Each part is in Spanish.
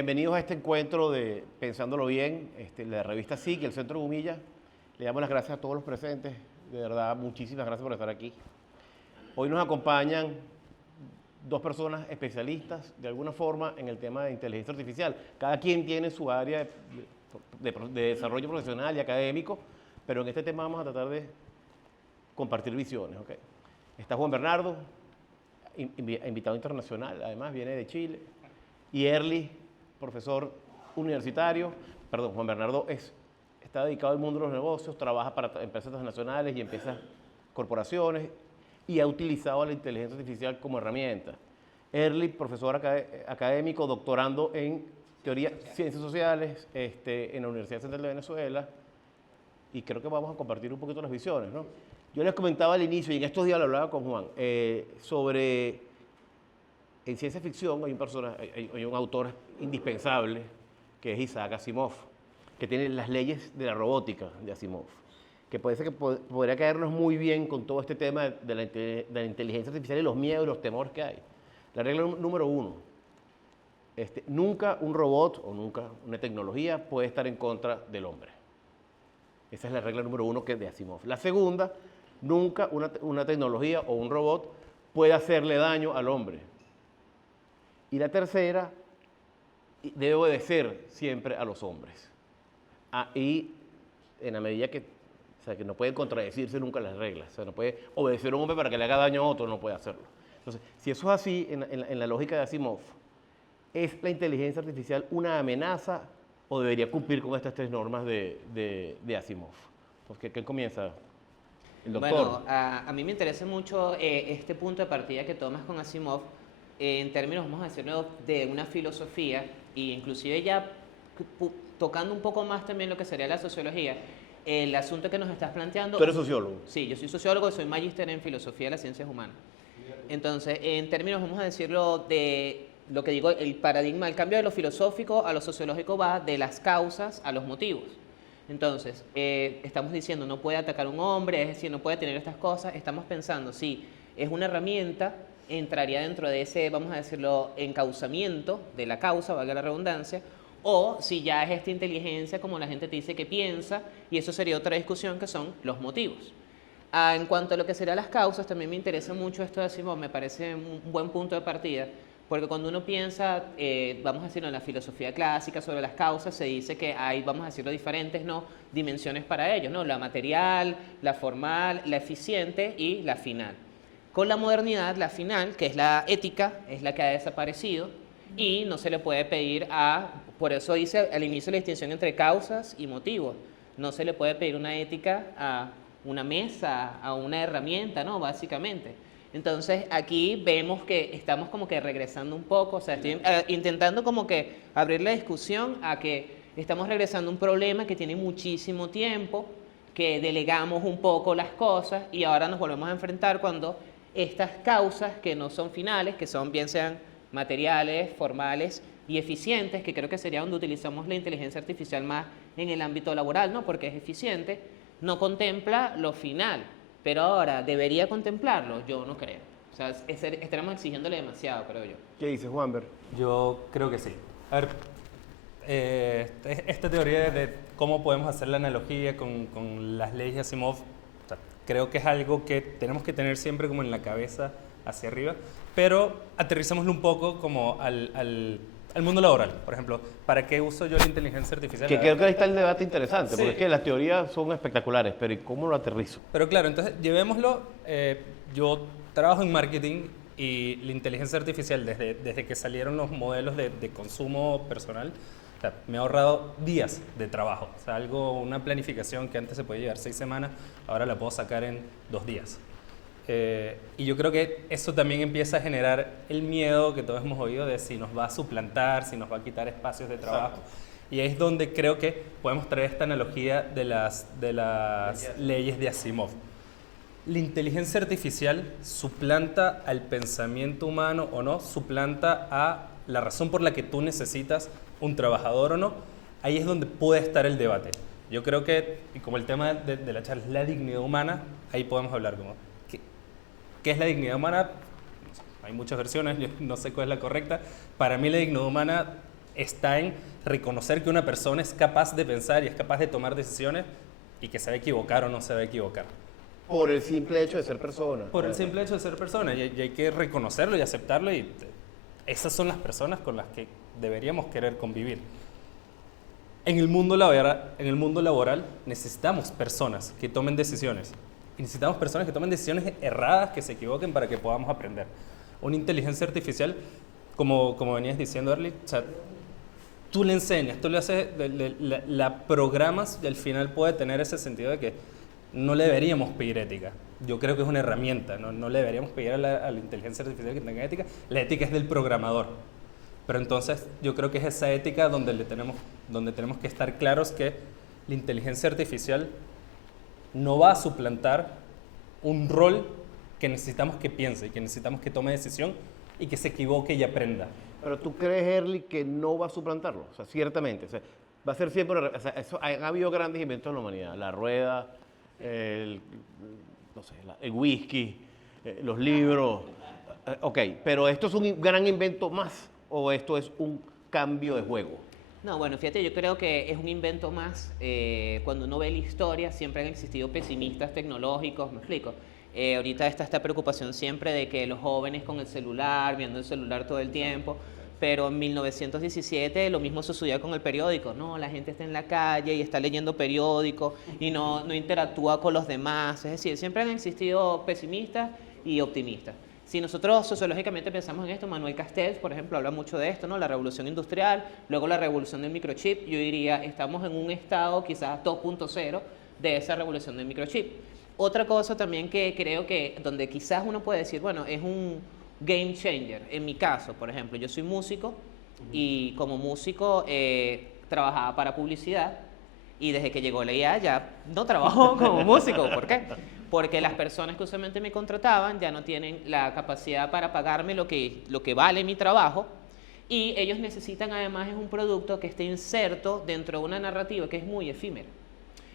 bienvenidos a este encuentro de Pensándolo Bien, la revista SIC y el Centro Gumilla. Le damos las gracias a todos los presentes, de verdad, muchísimas gracias por estar aquí. Hoy nos acompañan dos personas especialistas, de alguna forma, en el tema de inteligencia artificial. Cada quien tiene su área de desarrollo profesional y académico, pero en este tema vamos a tratar de compartir visiones. ¿Okay? Está Juan Bernardo, invitado internacional, además viene de Chile, y Erly, profesor universitario. Perdón, Juan Bernardo está dedicado al mundo de los negocios, trabaja para empresas transnacionales y empresas corporaciones, y ha utilizado la inteligencia artificial como herramienta. Erly, profesor académico, doctorando en teoría ciencias sociales en la Universidad Central de Venezuela, y creo que vamos a compartir un poquito las visiones, ¿no? Yo les comentaba al inicio, y en estos días lo hablaba con Juan, sobre, en ciencia ficción hay un autor indispensable, que es Isaac Asimov, que tiene las leyes de la robótica de Asimov, que puede ser que podría caernos muy bien con todo este tema de la inteligencia artificial y los miedos y los temores que hay. La regla número 1, nunca un robot o nunca una tecnología puede estar en contra del hombre. Esa es la regla número 1 que es de Asimov. La segunda, nunca una tecnología o un robot puede hacerle daño al hombre. Y la tercera, debe obedecer siempre a los hombres. Y en la medida que no puede contradecirse nunca las reglas. O sea, no puede obedecer a un hombre para que le haga daño a otro, no puede hacerlo. Entonces, si eso es así, en la lógica de Asimov, ¿es la inteligencia artificial una amenaza o debería cumplir con estas 3 normas de Asimov? Porque, ¿quién comienza? El doctor. Bueno, a mí me interesa mucho este punto de partida que tomas con Asimov, en términos, vamos a decirlo, de una filosofía, e inclusive ya tocando un poco más también lo que sería la sociología. El asunto que nos estás planteando... ¿Tú eres sociólogo? Sí, yo soy sociólogo y soy magíster en filosofía de las ciencias humanas. Entonces, en términos, vamos a decirlo, de lo que digo, el paradigma, el cambio de lo filosófico a lo sociológico va de las causas a los motivos. Entonces, estamos diciendo, no puede atacar a un hombre, es decir, no puede tener estas cosas. Estamos pensando, si es una herramienta, entraría dentro de ese, vamos a decirlo, encauzamiento de la causa, valga la redundancia, o si ya es esta inteligencia, como la gente te dice que piensa, y eso sería otra discusión, que son los motivos. En cuanto a lo que serían las causas, también me interesa mucho esto de Asimov, me parece un buen punto de partida, porque cuando uno piensa, vamos a decirlo, en la filosofía clásica sobre las causas, se dice que hay, vamos a decirlo, diferentes dimensiones para ellos, ¿no? La material, la formal, la eficiente y la final. Con la modernidad, la final, que es la ética, es la que ha desaparecido y no se le puede pedir por eso dice al inicio la distinción entre causas y motivos. No se le puede pedir una ética a una mesa, a una herramienta, ¿no? Básicamente. Entonces aquí vemos que estamos como que regresando un poco, o sea, estoy intentando como que abrir la discusión a que estamos regresando a un problema que tiene muchísimo tiempo, que delegamos un poco las cosas y ahora nos volvemos a enfrentar cuando estas causas que no son finales, que son bien sean materiales, formales y eficientes, que creo que sería donde utilizamos la inteligencia artificial más en el ámbito laboral, ¿no? Porque es eficiente, no contempla lo final, pero ahora, ¿debería contemplarlo? Yo no creo. O sea, estaremos exigiéndole demasiado, creo yo. ¿Qué dices, Juanber? Yo creo que sí. A ver, esta teoría de cómo podemos hacer la analogía con las leyes de Asimov, o sea, creo que es algo que tenemos que tener siempre como en la cabeza hacia arriba, pero aterricémoslo un poco como al mundo laboral. Por ejemplo, ¿para qué uso yo la inteligencia artificial? Que creo que ahí está el debate interesante, porque es que las teorías son espectaculares, pero ¿y cómo lo aterrizo? Pero claro, entonces llevémoslo, yo trabajo en marketing y la inteligencia artificial desde que salieron los modelos de consumo personal, o sea, me ha ahorrado días de trabajo. O sea, una planificación que antes se podía llevar 6 semanas, ahora la puedo sacar en 2 días. Y yo creo que eso también empieza a generar el miedo que todos hemos oído de si nos va a suplantar, si nos va a quitar espacios de trabajo. Exacto. Y ahí es donde creo que podemos traer esta analogía de las leyes de Asimov. ¿La inteligencia artificial suplanta al pensamiento humano o no? ¿Suplanta a la razón por la que tú necesitas un trabajador o no? Ahí es donde puede estar el debate. Yo creo que, y como el tema de la charla es la dignidad humana, ahí podemos hablar como, ¿qué es la dignidad humana? Hay muchas versiones, yo no sé cuál es la correcta. Para mí la dignidad humana está en reconocer que una persona es capaz de pensar y es capaz de tomar decisiones y que se va a equivocar o no se va a equivocar. Por el simple hecho de ser persona. Por el simple hecho de ser persona, y hay que reconocerlo y aceptarlo, y esas son las personas con las que deberíamos querer convivir. En el mundo laboral necesitamos personas que tomen decisiones. Y necesitamos personas que tomen decisiones erradas, que se equivoquen para que podamos aprender. Una inteligencia artificial, como venías diciendo, Arly, o sea, tú le enseñas, tú le haces, la programas y al final puede tener ese sentido de que no le deberíamos pedir ética. Yo creo que es una herramienta, no le deberíamos pedir a la inteligencia artificial que tenga ética. La ética es del programador. Pero entonces yo creo que es esa ética donde tenemos que estar claros que la inteligencia artificial no va a suplantar un rol que necesitamos que piense, que necesitamos que tome decisión y que se equivoque y aprenda. Pero tú crees, Early, que no va a suplantarlo. O sea, ciertamente. O sea, va a ser siempre. O sea, ha habido grandes inventos en la humanidad. La rueda, no sé, el whisky, los libros. Ok, pero ¿esto es un gran invento más o esto es un cambio de juego? No, bueno, fíjate, yo creo que es un invento más. Cuando uno ve la historia, siempre han existido pesimistas tecnológicos, me explico. Ahorita está esta preocupación siempre de que los jóvenes con el celular, viendo el celular todo el tiempo, pero en 1917 lo mismo sucedía con el periódico, ¿no? La gente está en la calle y está leyendo periódico y no interactúa con los demás. Es decir, siempre han existido pesimistas y optimistas. Si nosotros sociológicamente pensamos en esto, Manuel Castells, por ejemplo, habla mucho de esto, ¿no? La revolución industrial, luego la revolución del microchip. Yo diría, estamos en un estado quizás 2.0 de esa revolución del microchip. Otra cosa también que creo que, donde quizás uno puede decir, bueno, es un game changer. En mi caso, por ejemplo, yo soy músico y como músico trabajaba para publicidad y desde que llegó la IA ya no trabajo como músico. ¿Por qué? Porque las personas que usualmente me contrataban ya no tienen la capacidad para pagarme lo que vale mi trabajo y ellos necesitan además es un producto que esté inserto dentro de una narrativa que es muy efímera.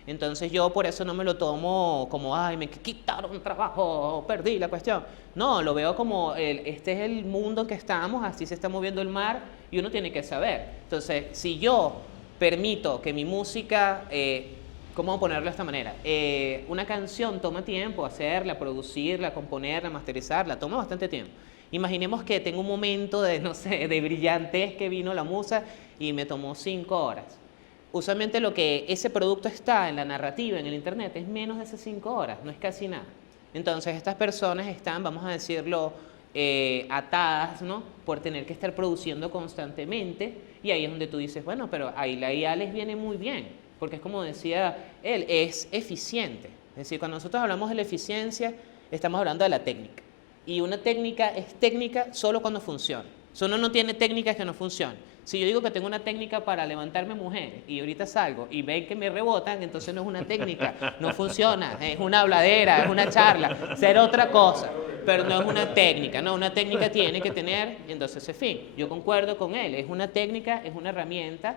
Entonces yo por eso no me lo tomo como, ay, me quitaron trabajo, perdí la cuestión. No, lo veo como, este es el mundo en que estamos, así se está moviendo el mar y uno tiene que saber. Entonces, si yo permito que mi música, ¿cómo ponerlo de esta manera? Una canción toma tiempo hacerla, producirla, componerla, masterizarla, toma bastante tiempo. Imaginemos que tengo un momento de, no sé, de brillantez que vino la musa y me tomó 5 horas. Usualmente lo que ese producto está en la narrativa, en el internet, es menos de esas 5 horas, no es casi nada. Entonces estas personas están, vamos a decirlo, atadas, ¿no? Por tener que estar produciendo constantemente y ahí es donde tú dices, bueno, pero ahí la IA les viene muy bien, porque es como decía él, es eficiente. Es decir, cuando nosotros hablamos de la eficiencia, estamos hablando de la técnica. Y una técnica es técnica solo cuando funciona. Uno no tiene técnicas que no funcionen. Si yo digo que tengo una técnica para levantarme mujeres y ahorita salgo y ven que me rebotan, entonces no es una técnica, no funciona, es una habladera, es una charla, ser otra cosa, pero no es una técnica, no, una técnica tiene que tener, y entonces en fin, yo concuerdo con él, es una técnica, es una herramienta,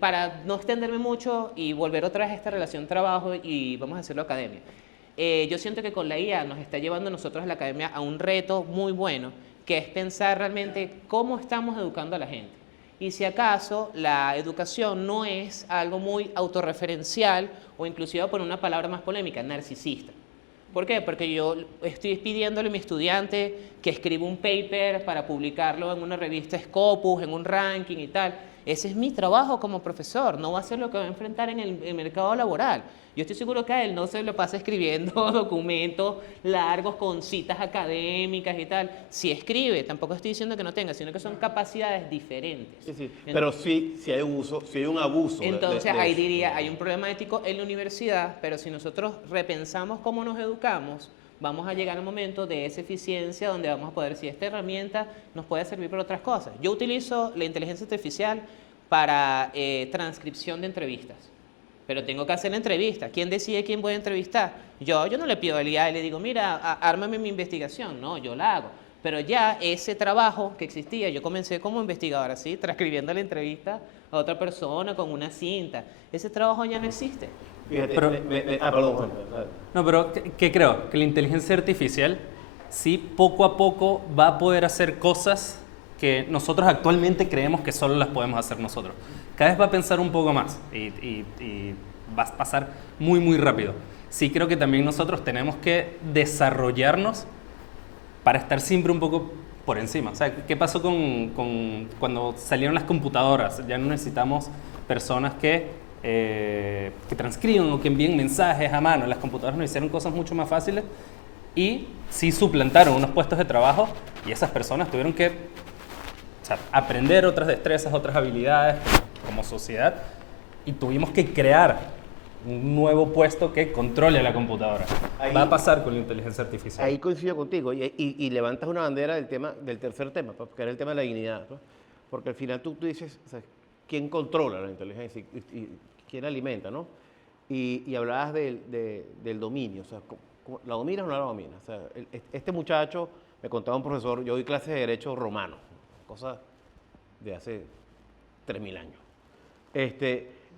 para no extenderme mucho y volver otra vez a esta relación trabajo y vamos a hacerlo academia. Yo siento que con la IA nos está llevando a nosotros a la academia a un reto muy bueno, que es pensar realmente cómo estamos educando a la gente. Y si acaso la educación no es algo muy autorreferencial o inclusive por una palabra más polémica, narcisista. ¿Por qué? Porque yo estoy pidiéndole a mi estudiante que escriba un paper para publicarlo en una revista Scopus, en un ranking y tal. Ese es mi trabajo como profesor, no va a ser lo que va a enfrentar en el mercado laboral. Yo estoy seguro que a él no se lo pasa escribiendo documentos largos con citas académicas y tal. Si escribe, tampoco estoy diciendo que no tenga, sino que son capacidades diferentes. Sí, sí. Pero sí hay un uso, sí hay un abuso. Entonces de ahí eso. diría, hay un problema ético en la universidad, pero si nosotros repensamos cómo nos educamos, vamos a llegar al momento de esa eficiencia donde vamos a poder decir, esta herramienta nos puede servir para otras cosas. Yo utilizo la inteligencia artificial para transcripción de entrevistas, pero tengo que hacer la entrevista. ¿Quién decide quién voy a entrevistar? Yo no le pido al IA y le digo, mira, ármame mi investigación. No, yo la hago. Pero ya ese trabajo que existía, yo comencé como investigador, así, transcribiendo la entrevista a otra persona con una cinta. Ese trabajo ya no existe. Fíjate, Pero- perdón, Juan. No, pero ¿qué creo? Que la inteligencia artificial sí poco a poco va a poder hacer cosas que nosotros actualmente creemos que solo las podemos hacer nosotros. Cada vez va a pensar un poco más y va a pasar muy, muy rápido. Sí creo que también nosotros tenemos que desarrollarnos para estar siempre un poco por encima. O sea, ¿qué pasó cuando salieron las computadoras? Ya no necesitamos personas que transcriban o que envíen mensajes a mano. Las computadoras nos hicieron cosas mucho más fáciles y sí suplantaron unos puestos de trabajo y esas personas tuvieron que, o sea, aprender otras destrezas, otras habilidades como sociedad y tuvimos que crear un nuevo puesto que controle la computadora. Va a pasar con la inteligencia artificial. Ahí coincido contigo y levantas una bandera del tercer tema, pues, que era el tema de la dignidad, ¿no? Porque al final tú dices, o sea, ¿quién controla la inteligencia y quién alimenta, ¿no? Y hablabas del dominio, o sea, ¿la dominas o no la dominas? O sea, este muchacho, me contaba un profesor, yo doy clases de derecho romano, cosa de hace 3.000 años.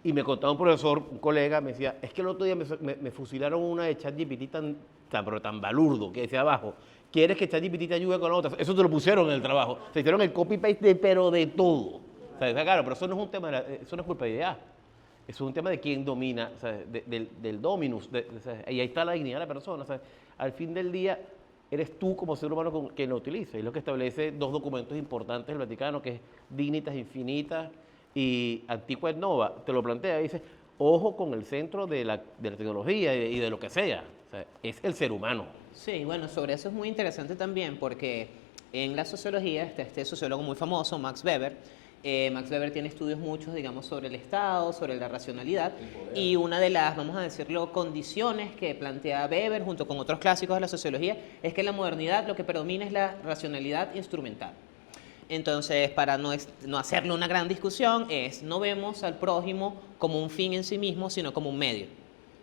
Y me contaba un profesor, un colega, me decía, es que el otro día me fusilaron una de ChatGPT tan balurdo, que decía abajo, ¿quieres que ChatGPT te ayude con la otra? Eso te lo pusieron en el trabajo. Se hicieron el copy-paste, pero de todo. O sea, claro, pero eso no es un tema, eso no es culpa de IA. Eso es un tema de quién domina, o sea, del dominus. O sea, y ahí está la dignidad de la persona. O sea, al fin del día, eres tú como ser humano quien lo utiliza. Y es lo que establece dos documentos importantes del Vaticano, que es Dignitas Infinitas y Antiqua et Nova. Te lo plantea y dice, ojo con el centro de la tecnología y de lo que sea. O sea, es el ser humano. Sí, bueno, sobre eso es muy interesante también porque en la sociología está este sociólogo muy famoso, Max Weber. Max Weber tiene estudios muchos, digamos, sobre el Estado, sobre la racionalidad, y una de las, vamos a decirlo, condiciones que plantea Weber junto con otros clásicos de la sociología es que en la modernidad lo que predomina es la racionalidad instrumental. Entonces, para no hacerle una gran discusión, no vemos al prójimo como un fin en sí mismo, sino como un medio.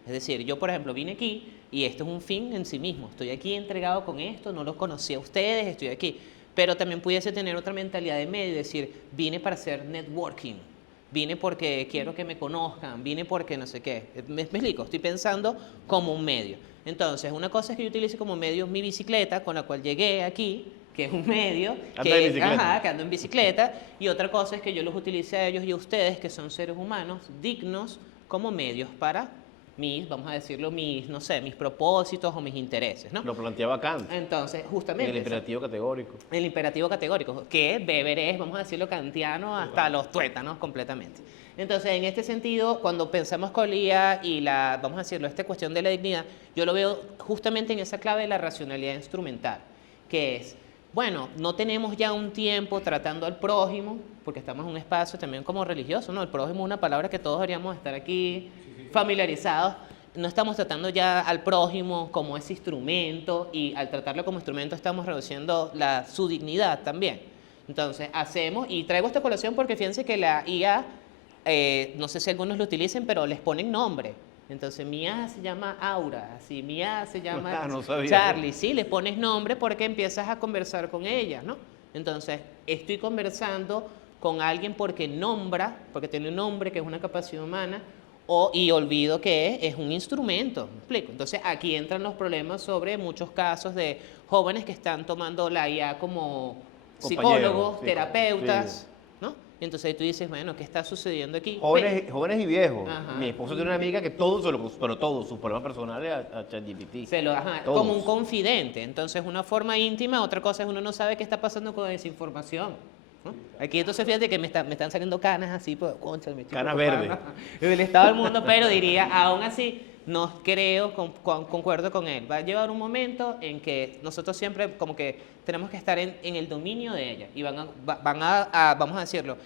Es decir, yo, por ejemplo, vine aquí y esto es un fin en sí mismo. Estoy aquí entregado con esto, no los conocí a ustedes, estoy aquí. Pero también pudiese tener otra mentalidad de medio, decir, vine para hacer networking, vine porque quiero que me conozcan, vine porque no sé qué. ¿Me explico? Estoy pensando como un medio. Entonces, una cosa es que yo utilice como medio mi bicicleta, con la cual llegué aquí, que es un medio, que ando en bicicleta, y otra cosa es que yo los utilice a ellos y a ustedes, que son seres humanos dignos, como medios para mis, vamos a decirlo, no sé, mis propósitos o mis intereses, ¿no? Lo planteaba Kant. Entonces, justamente. El imperativo categórico. El imperativo categórico, que Weber es, vamos a decirlo, kantiano hasta los tuétanos completamente. Entonces, en este sentido, cuando pensamos con IA y vamos a decirlo, esta cuestión de la dignidad, yo lo veo justamente en esa clave de la racionalidad instrumental, que es, bueno, no tenemos ya un tiempo tratando al prójimo, porque estamos en un espacio también como religioso, ¿no? El prójimo es una palabra que todos deberíamos estar aquí familiarizados. No estamos tratando ya al prójimo como ese instrumento y al tratarlo como instrumento estamos reduciendo su dignidad también. Entonces hacemos, y traigo esta colación porque fíjense que la IA, no sé si algunos lo utilicen, pero les ponen nombre. Entonces mi IA se llama Aura, así mi IA se llama no sabía. Charlie, sí, le pones nombre porque empiezas a conversar con ella, ¿no? Entonces estoy conversando con alguien porque nombra, porque tiene un nombre que es una capacidad humana, y olvido que es un instrumento, ¿me explico? Entonces aquí entran los problemas sobre muchos casos de jóvenes que están tomando la IA como psicólogos, terapeutas, ¿no? Entonces tú dices, bueno, ¿qué está sucediendo aquí? Jóvenes y viejos. Ajá. Mi esposo tiene una amiga que todos sus problemas personales a ChatGPT. Como un confidente. Entonces una forma íntima, otra cosa es uno no sabe qué está pasando con desinformación, ¿no? Aquí entonces fíjate que me están saliendo canas así, pues, concha, canas verdes. El estado del mundo, pero diría, aún así, no creo, concuerdo con él. Va a llegar un momento en que nosotros siempre como que tenemos que estar en el dominio de ella y van a vamos a decirlo,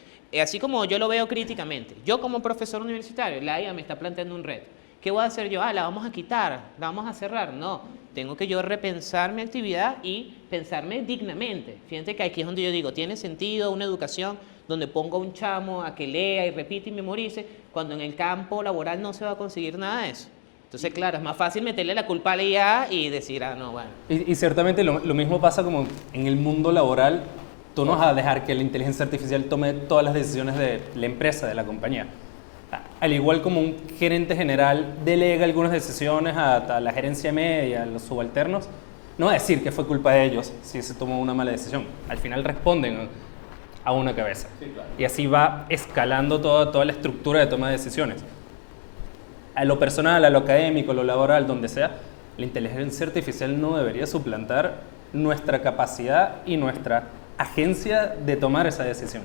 así como yo lo veo críticamente, yo como profesor universitario, la IA me está planteando un reto. ¿Qué voy a hacer yo? La vamos a quitar, la vamos a cerrar. No, tengo que yo repensar mi actividad y pensarme dignamente. Fíjate que aquí es donde yo digo, tiene sentido una educación donde pongo a un chamo a que lea y repite y memorice, cuando en el campo laboral no se va a conseguir nada de eso. Entonces, claro, es más fácil meterle la culpa a la IA y decir, no, bueno. Y ciertamente lo mismo pasa como en el mundo laboral. Tú no vas a dejar que la inteligencia artificial tome todas las decisiones de la empresa, de la compañía. Al igual como un gerente general delega algunas decisiones a la gerencia media, a los subalternos, no va a decir que fue culpa de ellos si se tomó una mala decisión. Al final responden a una cabeza. Sí, claro. Y así va escalando toda la estructura de toma de decisiones. A lo personal, a lo académico, a lo laboral, donde sea, la inteligencia artificial no debería suplantar nuestra capacidad y nuestra agencia de tomar esa decisión.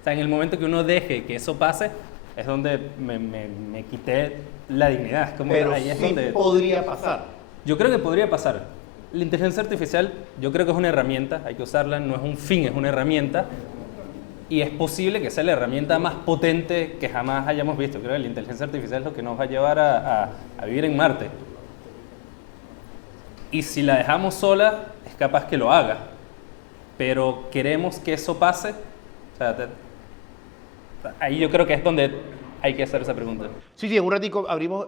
O sea, en el momento que uno deje que eso pase, es donde me quité la dignidad. Es como Pero ahí es sí donde podría pasar. yo creo que podría pasar. La inteligencia artificial, yo creo que es una herramienta, hay que usarla, no es un fin, es una herramienta. Y es posible que sea la herramienta más potente que jamás hayamos visto. Creo que la inteligencia artificial es lo que nos va a llevar a vivir en Marte. Y si la dejamos sola, es capaz que lo haga. Pero queremos que eso pase. O sea, ahí yo creo que es donde hay que hacer esa pregunta. Sí, en un ratico abrimos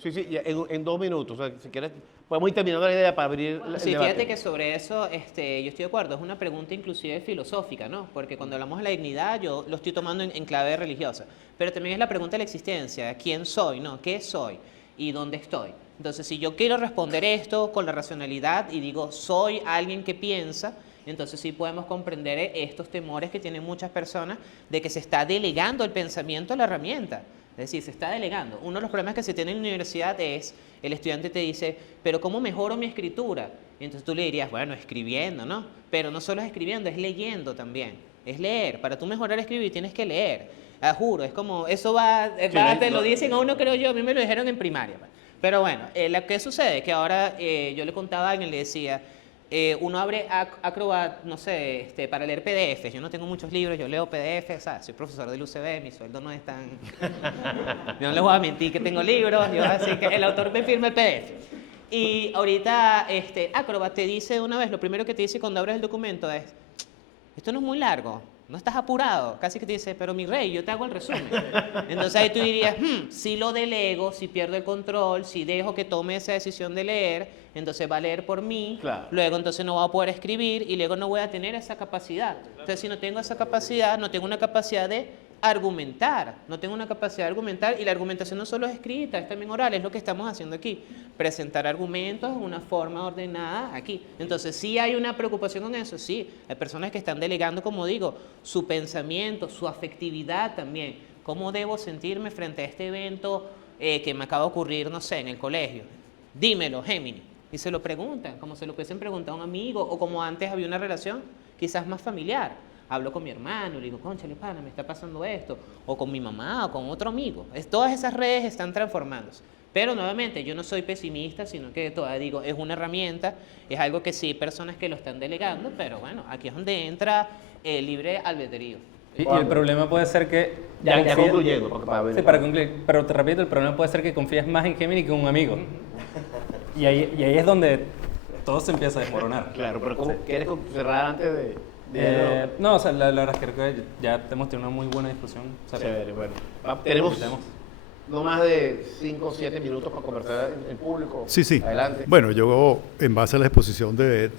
sí, ya, en 2 minutos. O sea, si quieres, podemos ir terminando la idea para abrir el Sí, debate. fíjate que sobre eso yo estoy de acuerdo, es una pregunta inclusive filosófica, ¿no? Porque cuando hablamos de la dignidad, yo lo estoy tomando en clave religiosa, pero también es la pregunta de la existencia, ¿quién soy, no? ¿Qué soy? ¿Y dónde estoy? Entonces, si yo quiero responder esto con la racionalidad y digo, soy alguien que piensa, entonces sí podemos comprender estos temores que tienen muchas personas de que se está delegando el pensamiento a la herramienta. Es decir, se está delegando. Uno de los problemas que se tiene en la universidad es, el estudiante te dice, pero ¿cómo mejoro mi escritura? Y entonces tú le dirías, bueno, escribiendo, ¿no? Pero no solo es escribiendo, es leyendo también. Es leer. Para tú mejorar escribir tienes que leer. Juro, es como, eso te lo dicen a uno, creo yo, a mí me lo dijeron en primaria. Pero bueno, lo que sucede es que ahora yo le contaba a alguien, le decía, uno abre Acrobat, no sé, para leer PDFs. Yo no tengo muchos libros, yo leo PDFs, ¿sabes? Soy profesor del UCB, mi sueldo no es tan... Yo no les voy a mentir que tengo libros, así que el autor me firma el PDF. Y ahorita Acrobat te dice una vez, lo primero que te dice cuando abres el documento es, esto no es muy largo, no estás apurado. Casi que te dice, pero mi rey, yo te hago el resumen. Entonces ahí tú dirías, si lo delego, si pierdo el control, si dejo que tome esa decisión de leer, entonces va a leer por mí, Claro. luego entonces no voy a poder escribir y luego no voy a tener esa capacidad. Entonces si no tengo esa capacidad, no tengo una capacidad de argumentar, no tengo una capacidad de argumentar, y la argumentación no solo es escrita, es también oral, es lo que estamos haciendo aquí, presentar argumentos de una forma ordenada aquí. Entonces sí hay una preocupación con eso, sí, hay personas que están delegando, como digo, su pensamiento, su afectividad también, cómo debo sentirme frente a este evento que me acaba de ocurrir, no sé, en el colegio, dímelo, Géminis, y se lo preguntan, como se lo pudiesen preguntar a un amigo, o como antes había una relación quizás más familiar. Hablo con mi hermano, le digo, cónchale, pana, me está pasando esto, o con mi mamá, o con otro amigo. Todas esas redes están transformándose. Pero nuevamente, yo no soy pesimista, sino que todavía digo, es una herramienta, es algo que sí hay personas que lo están delegando, pero bueno, aquí es donde entra el libre albedrío. Y el problema puede ser que... Ya concluyendo, porque para ver. Sí, para concluir. Pero te repito, el problema puede ser que confías más en Gemini que en un amigo. Y ahí es donde todo se empieza a desmoronar. Claro, pero ¿cómo quieres cerrar antes de...? No, o sea, la verdad es que creo que ya hemos tenido una muy buena discusión. O sea, Chévere, bueno. Tenemos invitemos. no más de 5 o 7 minutos para conversar en público. Sí. Adelante. Bueno, yo, en base a la exposición de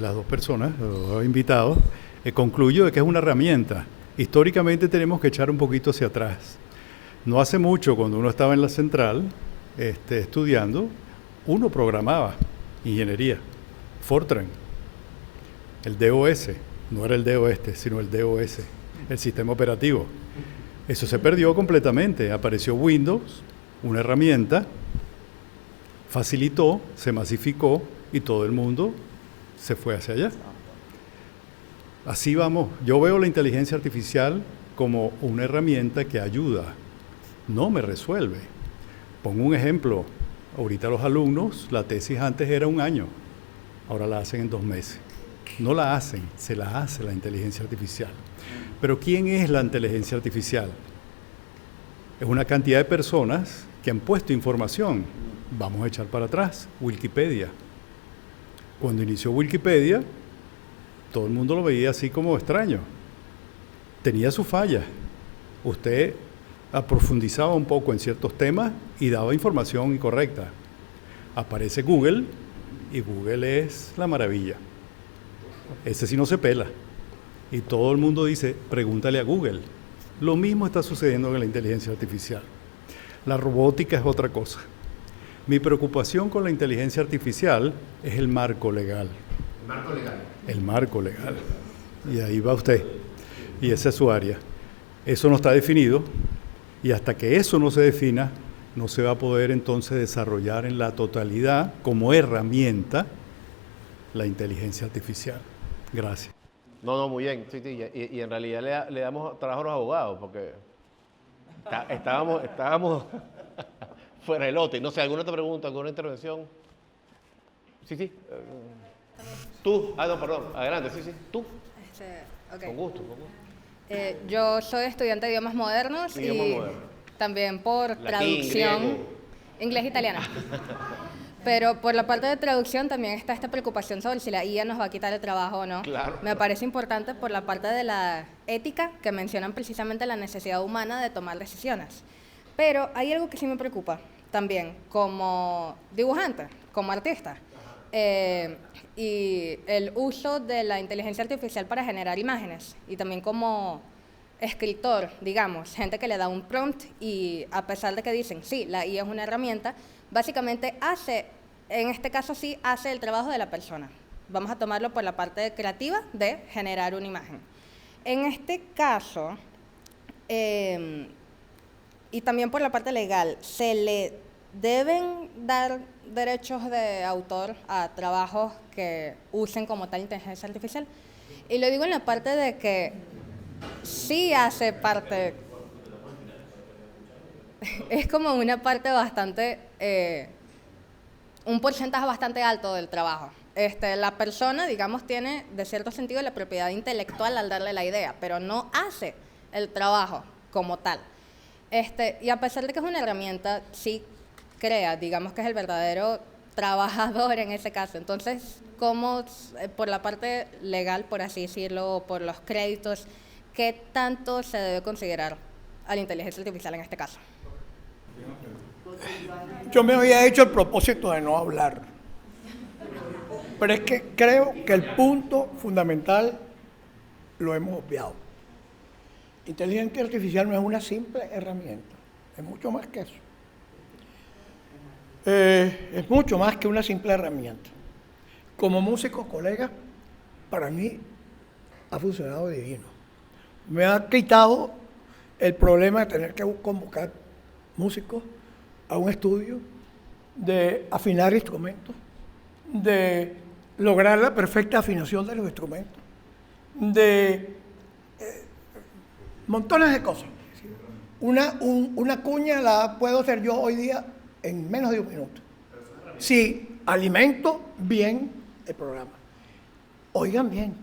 las dos personas, los dos invitados, concluyo de que es una herramienta. Históricamente tenemos que echar un poquito hacia atrás. No hace mucho, cuando uno estaba en la central estudiando, uno programaba ingeniería, Fortran, el DOS, no era el DOS, sino el DOS, el sistema operativo. Eso se perdió completamente. Apareció Windows, una herramienta, facilitó, se masificó y todo el mundo se fue hacia allá. Así vamos. Yo veo la inteligencia artificial como una herramienta que ayuda, no me resuelve. Pongo un ejemplo. Ahorita los alumnos, la tesis antes era 1 año, ahora la hacen en 2 meses. No la hacen, se la hace la inteligencia artificial. Pero ¿quién es la inteligencia artificial? Es una cantidad de personas que han puesto información. Vamos a echar para atrás, Wikipedia. Cuando inició Wikipedia, todo el mundo lo veía así como extraño. Tenía sus fallas. Usted profundizaba un poco en ciertos temas y daba información incorrecta. Aparece Google y Google es la maravilla. Ese sí no se pela. Y todo el mundo dice, pregúntale a Google. Lo mismo está sucediendo con la inteligencia artificial. La robótica es otra cosa. Mi preocupación con la inteligencia artificial es el marco legal. Marco legal. El marco legal. y ahí va usted, y esa es su área. Eso no está definido, y hasta que eso no se defina, no se va a poder entonces desarrollar en la totalidad como herramienta la inteligencia artificial. Gracias. No, muy bien. Sí, sí, y en realidad le damos trabajo a los abogados porque estábamos fuera del lote. No sé, ¿alguna otra pregunta, alguna intervención? Sí, sí. Tú. No, perdón. Adelante, sí, sí. Tú. Ok. Con gusto, con gusto. Yo soy estudiante de idiomas modernos Idioma y moderno. también por Latín, traducción, griego. inglés e italiano. Pero por la parte de traducción también está esta preocupación sobre si la IA nos va a quitar el trabajo o no. Claro. Me parece importante por la parte de la ética, que mencionan precisamente la necesidad humana de tomar decisiones. Pero hay algo que sí me preocupa también, como dibujante, como artista. Y el uso de la inteligencia artificial para generar imágenes y también como escritor, digamos, gente que le da un prompt y a pesar de que dicen, sí, la IA es una herramienta, básicamente en este caso sí, hace el trabajo de la persona. Vamos a tomarlo por la parte creativa de generar una imagen. En este caso, y también por la parte legal, ¿se le deben dar derechos de autor a trabajos que usen como tal inteligencia artificial? Y lo digo en la parte de que sí hace parte, es como una parte bastante, un porcentaje bastante alto del trabajo. La persona, digamos, tiene de cierto sentido la propiedad intelectual al darle la idea, pero no hace el trabajo como tal. Y a pesar de que es una herramienta, sí crea, digamos que es el verdadero trabajador en ese caso. Entonces, ¿cómo, por la parte legal, por así decirlo, por los créditos, qué tanto se debe considerar a la inteligencia artificial en este caso? Yo me había hecho el propósito de no hablar, pero es que creo que el punto fundamental lo hemos obviado. Inteligencia artificial no es una simple herramienta, es mucho más que eso. Es mucho más que una simple herramienta. Como músico, colega, para mí ha funcionado divino. Me ha quitado el problema de tener que convocar músicos a un estudio, de afinar instrumentos, de lograr la perfecta afinación de los instrumentos, de montones de cosas. Una cuña la puedo hacer yo hoy día en menos de un minuto. Si alimento bien el programa. Oigan bien,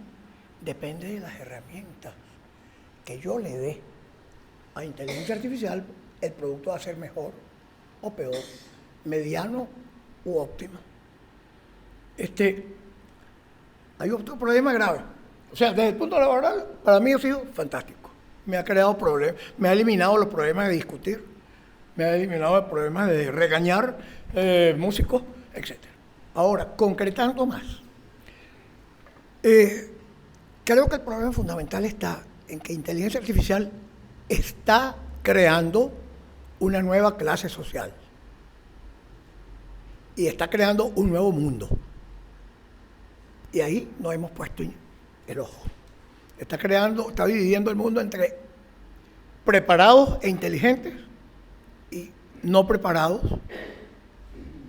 depende de las herramientas que yo le dé a inteligencia artificial, el producto va a ser mejor o peor, mediano u óptimo. Hay otro problema grave. O sea, desde el punto laboral, para mí ha sido fantástico. Me ha creado problemas, me ha eliminado los problemas de discutir, me ha eliminado los problemas de regañar músicos, etc. Ahora, concretando más, creo que el problema fundamental está en que inteligencia artificial está creando una nueva clase social y está creando un nuevo mundo. Y ahí nos hemos puesto el ojo. Está dividiendo el mundo entre preparados e inteligentes y no preparados,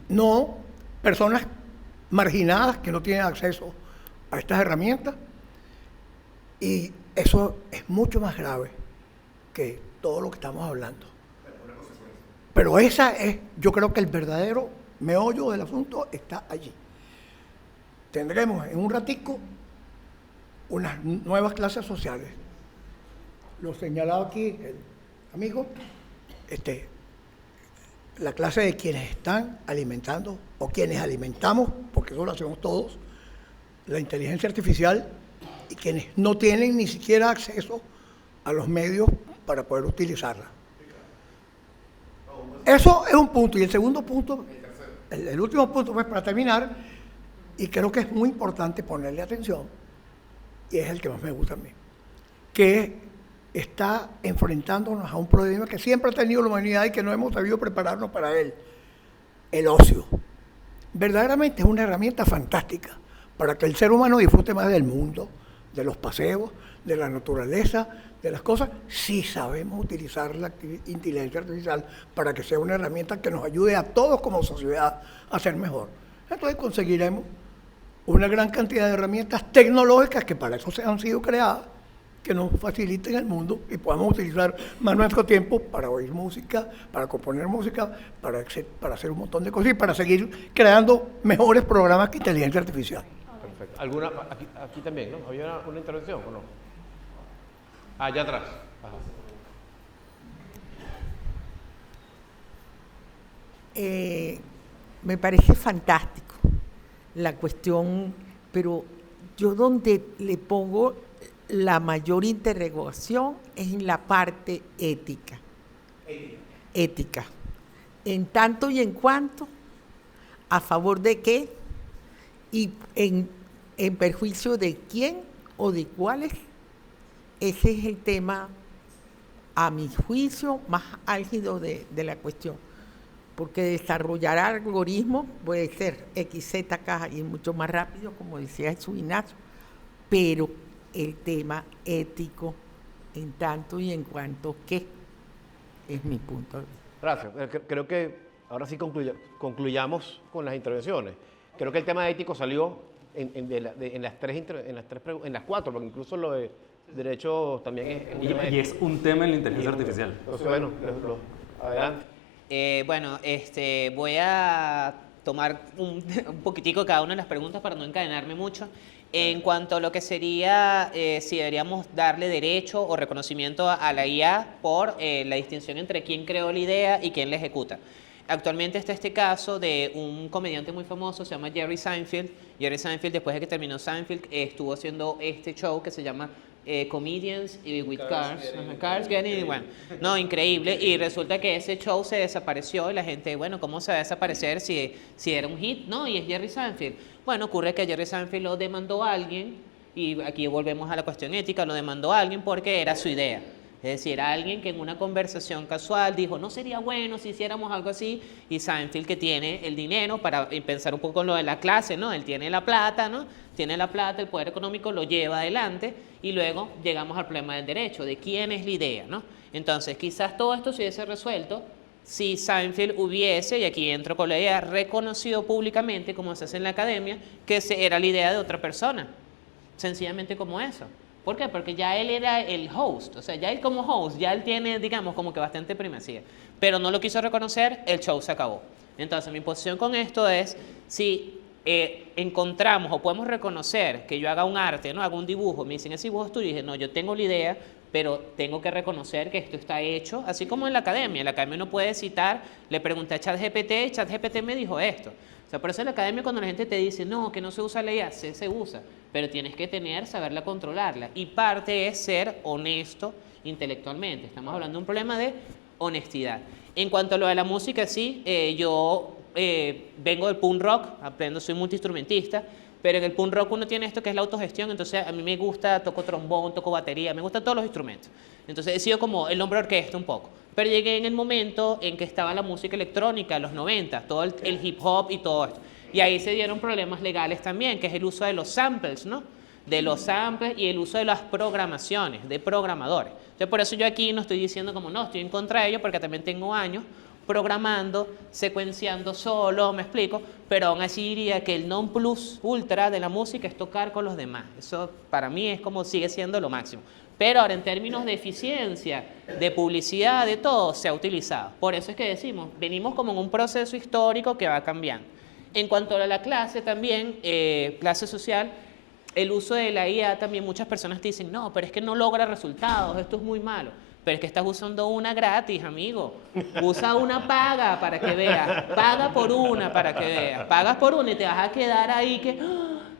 no personas marginadas que no tienen acceso a estas herramientas, y eso es mucho más grave que todo lo que estamos hablando. Pero yo creo que el verdadero meollo del asunto está allí. Tendremos en un ratico unas nuevas clases sociales. Lo señalaba aquí el amigo, la clase de quienes están alimentando o quienes alimentamos, porque eso lo hacemos todos, la inteligencia artificial, y quienes no tienen ni siquiera acceso a los medios para poder utilizarla. Eso es un punto. Y el segundo punto, el último punto, pues, para terminar, y creo que es muy importante ponerle atención, y es el que más me gusta a mí, que está enfrentándonos a un problema que siempre ha tenido la humanidad y que no hemos sabido prepararnos para él: el ocio. Verdaderamente es una herramienta fantástica para que el ser humano disfrute más del mundo, de los paseos, de la naturaleza, de las cosas, si sabemos utilizar la inteligencia artificial para que sea una herramienta que nos ayude a todos como sociedad a ser mejor. Entonces conseguiremos una gran cantidad de herramientas tecnológicas que para eso se han sido creadas, que nos faciliten el mundo y podamos utilizar más nuestro tiempo para oír música, para componer música, para hacer un montón de cosas y para seguir creando mejores programas que inteligencia artificial. Perfecto. ¿Alguna, aquí también, ¿no? ¿Había una intervención o no? Allá atrás. Ajá. Me parece fantástico la cuestión, pero yo donde le pongo la mayor interrogación es en la parte ética. Ética. En tanto y en cuanto, a favor de qué y en perjuicio de quién o de cuáles. Ese es el tema, a mi juicio, más álgido de la cuestión. Porque desarrollar algoritmos puede ser XZK y mucho más rápido, como decía Jesús Ignacio, pero el tema ético, en tanto y en cuanto que, es mi punto de vista. Gracias. Creo que ahora sí concluyamos con las intervenciones. Creo que el tema ético salió en las cuatro, porque incluso lo de derecho también es un tema Y es un tema en la inteligencia artificial. Entonces, bueno, adelante. Bueno, voy a tomar un poquitico cada una de las preguntas para no encadenarme mucho. En cuanto a lo que sería si deberíamos darle derecho o reconocimiento a la IA por la distinción entre quién creó la idea y quién la ejecuta. Actualmente está este caso de un comediante muy famoso, se llama Jerry Seinfeld. Jerry Seinfeld, después de que terminó Seinfeld, estuvo haciendo este show que se llama Comedians with Cars. Cars Getting, bueno, no, increíble. Y resulta que ese show se desapareció y la gente, bueno, ¿cómo se va a desaparecer si era un hit? No, y es Jerry Seinfeld. Bueno, ocurre que Jerry Seinfeld lo demandó a alguien, y aquí volvemos a la cuestión ética, lo demandó a alguien porque era su idea. Es decir, era alguien que en una conversación casual dijo, no sería bueno si hiciéramos algo así, y Seinfeld, que tiene el dinero para pensar un poco en lo de la clase, ¿no? Él tiene la plata, ¿no? Tiene la plata, el poder económico lo lleva adelante, y luego llegamos al problema del derecho, de quién es la idea, ¿no? Entonces, quizás todo esto se hubiese resuelto si Seinfeld hubiese, y aquí entro con la idea, reconocido públicamente, como se hace en la academia, que era la idea de otra persona. Sencillamente como eso. ¿Por qué? Porque ya él era el host, o sea, ya él como host, ya él tiene, digamos, como que bastante primacía. Pero no lo quiso reconocer, el show se acabó. Entonces, mi posición con esto es, si encontramos o podemos reconocer que yo haga un arte, ¿no? Hago un dibujo, me dicen, ese dibujo es tuyo, y dije, no, yo tengo la idea, pero tengo que reconocer que esto está hecho, así como en la academia. En la academia uno puede citar, le pregunté a ChatGPT, y ChatGPT me dijo esto. O sea, por eso en la academia cuando la gente te dice, no, que no se usa la IA, se usa, pero tienes que saberla controlarla. Y parte es ser honesto intelectualmente. Estamos hablando de un problema de honestidad. En cuanto a lo de la música, sí, yo vengo del punk rock, soy multiinstrumentista, pero en el punk rock uno tiene esto que es la autogestión, entonces a mí me gusta, toco trombón, toco batería, me gustan todos los instrumentos. Entonces he sido como el hombre orquesta un poco. Pero llegué en el momento en que estaba la música electrónica, los 90, todo el hip hop y todo esto. Y ahí se dieron problemas legales también, que es el uso de los samples, ¿no? De los samples y el uso de las programaciones, de programadores. Entonces por eso yo aquí no estoy diciendo como no, estoy en contra de ello, porque también tengo años programando, secuenciando solo, me explico, pero aún así diría que el non plus ultra de la música es tocar con los demás. Eso para mí es como sigue siendo lo máximo. Pero ahora en términos de eficiencia, de publicidad, de todo, se ha utilizado. Por eso es que decimos, venimos como en un proceso histórico que va cambiando. En cuanto a la clase también, clase social, el uso de la IA también muchas personas te dicen, no, pero es que no logra resultados, esto es muy malo. Pero es que estás usando una gratis, amigo. Usa una paga para que veas. Paga por una para que veas. Pagas por una y te vas a quedar ahí que...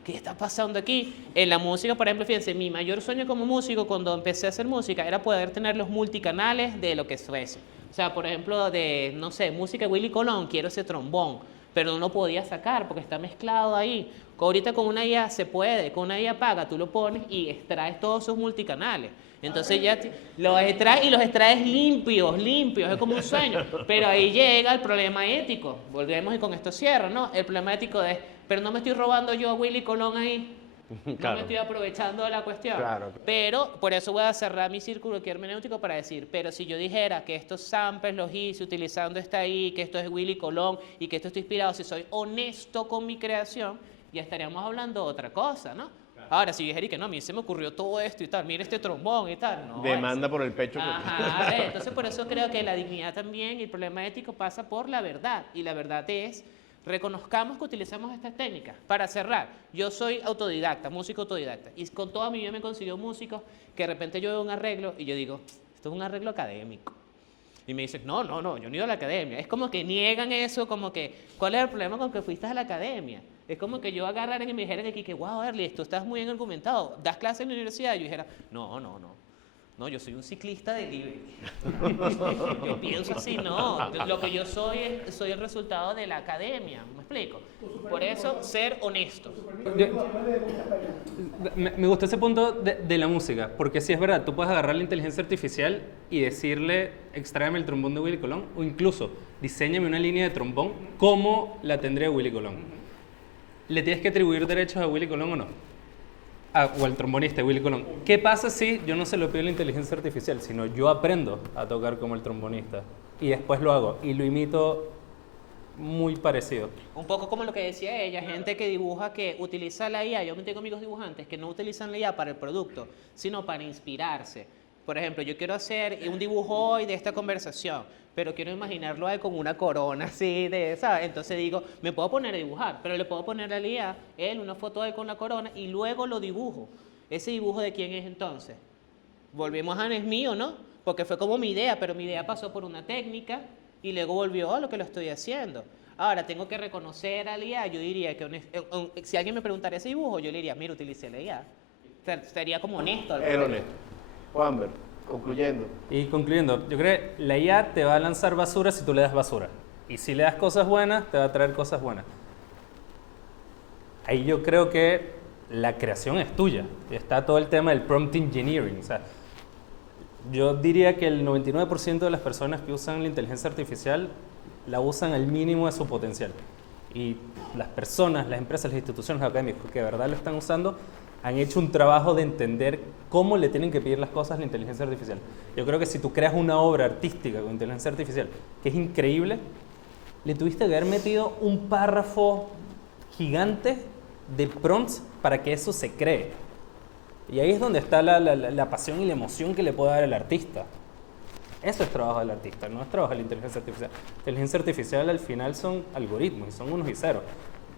¿qué está pasando aquí? En la música, por ejemplo, fíjense, mi mayor sueño como músico cuando empecé a hacer música era poder tener los multicanales de lo que fuese. O sea, por ejemplo, de, no sé, música de Willy Colón, quiero ese trombón, pero no lo podía sacar porque está mezclado ahí. Ahorita con una IA se puede, con una IA paga, tú lo pones y extraes todos esos multicanales. Entonces ya los extraes y los extraes limpios, es como un sueño. Pero ahí llega el problema ético. Volvemos y con esto cierro, ¿no? El problema ético es, pero no me estoy robando yo a Willy Colón ahí. No Claro. me estoy aprovechando de la cuestión. Claro. Pero por eso voy a cerrar mi círculo aquí hermenéutico para decir, pero si yo dijera que estos samples los hice utilizando esta ahí, que esto es Willy Colón y que esto está inspirado, si soy honesto con mi creación, ya estaríamos hablando de otra cosa, ¿no? Ahora, si yo dijera que no, a mí se me ocurrió todo esto y tal, mira este trombón y tal, no. Demanda por el pecho. Ajá, entonces por eso creo que la dignidad también y el problema ético pasa por la verdad. Y la verdad es, reconozcamos que utilizamos estas técnicas. Para cerrar, yo soy autodidacta, músico autodidacta. Y con toda mi vida me consiguió músicos que de repente yo veo un arreglo y yo digo, esto es un arreglo académico. Y me dicen, no, yo no he ido a la academia. Es como que niegan eso, como que, ¿cuál es el problema con que fuiste a la academia? Es como que yo agarraran y me dijeran aquí que, wow, Early, tú estás muy bien argumentado. ¿Das clases en la universidad? Y yo dijera, no, yo soy un ciclista de libre. Yo pienso así, no. Lo que yo soy el resultado de la academia. ¿Me explico? Por eso, ser honesto. Me gustó ese punto de la música, porque sí es verdad, tú puedes agarrar la inteligencia artificial y decirle, extráeme el trombón de Willy Colón, o incluso, diséñame una línea de trombón como la tendría Willy Colón. ¿Le tienes que atribuir derechos a Willy Colón o no? O al trombonista Willy Colón. ¿Qué pasa si yo no se lo pido a la inteligencia artificial, sino yo aprendo a tocar como el trombonista y después lo hago y lo imito muy parecido? Un poco como lo que decía ella, gente que dibuja que utiliza la IA. Yo me tengo amigos dibujantes que no utilizan la IA para el producto, sino para inspirarse. Por ejemplo, yo quiero hacer un dibujo hoy de esta conversación, pero quiero imaginarlo ahí con una corona así, ¿sabes? Entonces digo, me puedo poner a dibujar, pero le puedo poner a la IA, una foto de él con la corona y luego lo dibujo. ¿Ese dibujo de quién es entonces? Volvemos a es mío, ¿no? Porque fue como mi idea, pero mi idea pasó por una técnica y luego volvió a lo que lo estoy haciendo. Ahora, tengo que reconocer a la IA, yo diría que si alguien me preguntara ese dibujo, yo le diría, mira, utilicé la IA. Sería como honesto. Era honesto. Juanber, concluyendo. Y concluyendo, yo creo que la IA te va a lanzar basura si tú le das basura. Y si le das cosas buenas, te va a traer cosas buenas. Ahí yo creo que la creación es tuya. Está todo el tema del prompt engineering. O sea, yo diría que el 99% de las personas que usan la inteligencia artificial la usan al mínimo de su potencial. Y las personas, las empresas, las instituciones académicas que de verdad lo están usando, han hecho un trabajo de entender cómo le tienen que pedir las cosas a la inteligencia artificial. Yo creo que si tú creas una obra artística con inteligencia artificial que es increíble, le tuviste que haber metido un párrafo gigante de prompts para que eso se cree. Y ahí es donde está la pasión y la emoción que le puede dar el artista. Eso es trabajo del artista, no es trabajo de la inteligencia artificial. La inteligencia artificial al final son algoritmos y son unos y ceros,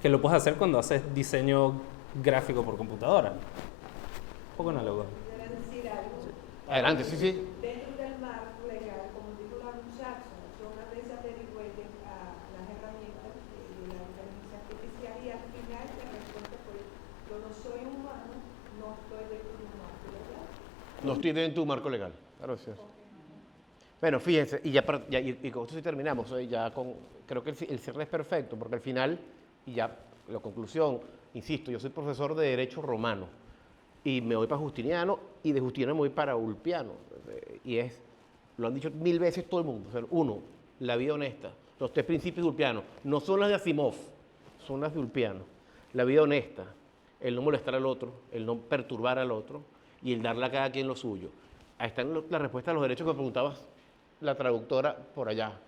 que lo puedes hacer cuando haces diseño gráfico por computadora. Un poco análogo. Adelante, sí. Dentro del marco legal, como dijo la muchacha, son a veces averigüentes a las herramientas de la inteligencia artificial y al final te responde pues, yo no soy humano, no estoy dentro de un marco legal. No estoy dentro de tu marco legal. Claro, sí. Bueno, fíjense, y con esto sí terminamos. Creo que el cierre es perfecto, porque al final, y ya la conclusión, insisto, yo soy profesor de Derecho Romano, y me voy para Justiniano, y de Justiniano me voy para Ulpiano. Lo han dicho 1000 veces todo el mundo. O sea, uno, la vida honesta. Los 3 principios de Ulpiano. No son las de Asimov, son las de Ulpiano. La vida honesta, el no molestar al otro, el no perturbar al otro, y el darle a cada quien lo suyo. Ahí están las respuestas a los derechos que preguntabas la traductora por allá.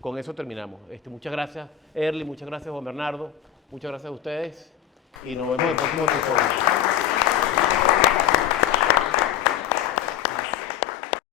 Con eso terminamos. Muchas gracias, Early, muchas gracias, Juan Bernardo, muchas gracias a ustedes y nos vemos en el próximo episodio.